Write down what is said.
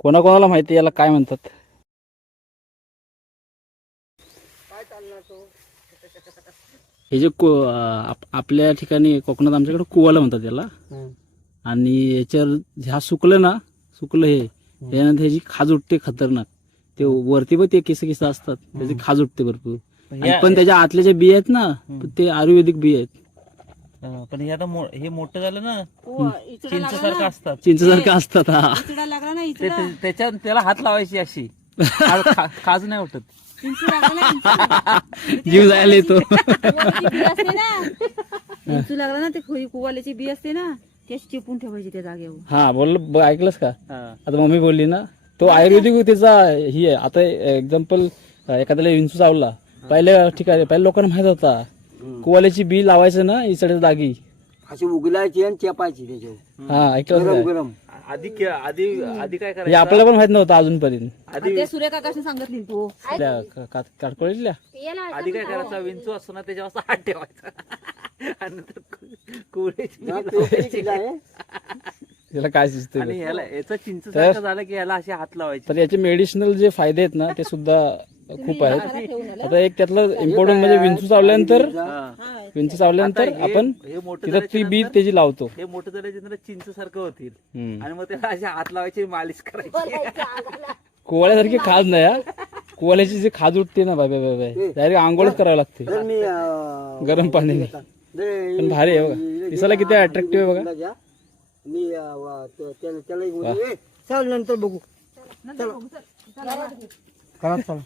कोणाकोणाला माहिती याला काय म्हणतात? हे जे आपल्या ठिकाणी कोकणात आमच्याकडे कुवाला म्हणतात याला. आणि याच्यावर ह्या सुकलं हे त्यानंतर ह्याची खाज उठते खतरनाक. ते वरती पण ते केस असतात, त्याची खाज उठते भरपूर. पण त्याच्या आतल्या ज्या बिया आहेत ना, ते आयुर्वेदिक बिया आहेत. पण हे आता हे मोठं झालं ना, चिंचसारखं असतात. चिंचसारखं असतात. हा, त्याच्या त्याला हात लावायची अशी खाज नाही उठत. जीव जायला येतो. विंचू लागला ना, ते कुवाल्याची बी असते ना, त्याची चिपून ठेवायची त्या जागेवर. हा बोल, ऐकलंस का? आता मम्मी बोलली ना, तो आयुर्वेदिक त्याचा ही आहे. आता एक्झाम्पल, एखाद्याला विंचू चावला, पहिल्या ठिकाणी पहिल्या लोकांना माहित होता, कुवाल्याची बी लावायचं ना इचड्याच्या जागी, अशी उगलायची आणि चेपायची त्याच्यावर. हा ऐकलं गरम आधी काय करायचं? हे आपल्याला पण माहित नव्हतं अजूनपर्यंत. ते सूर्यकाकाशी सांगितली तू. काटकोळीतल्या आधी काय करायचं, विंचू असतो ना त्याच्यावर असा हात ठेवायचा आणि नंतर त्याला काय शिजतं. आणि ह्याला याचा चिंचसारखं झालं की ह्याला असे हात लावायचे. तर याचे मेडिसिनल जे फायदे आहेत ना, ते सुद्धा खूप आहेत. आता एक त्यातलं इम्पॉर्टंट म्हणजे विंचू चावल्यानंतर आपण तिथं ती बी त्याची लावतो. हे मोठं झाल्यानंतर चिंच सारखं होतील आणि मग त्याला असे हात लावायचे, मालिश करायची. कुवाल्यासारखी खाज नाही हा. कुवाल्याची जी खाज उठते ना, बाबा डायरेक्ट आंघोळच करावं लागते गरम पाण्याने. पण भारी आहे बघा, दिसायला किती अट्रॅक्टिव्ह आहे बघा. मी त्याला चल नंतर बघू. चला.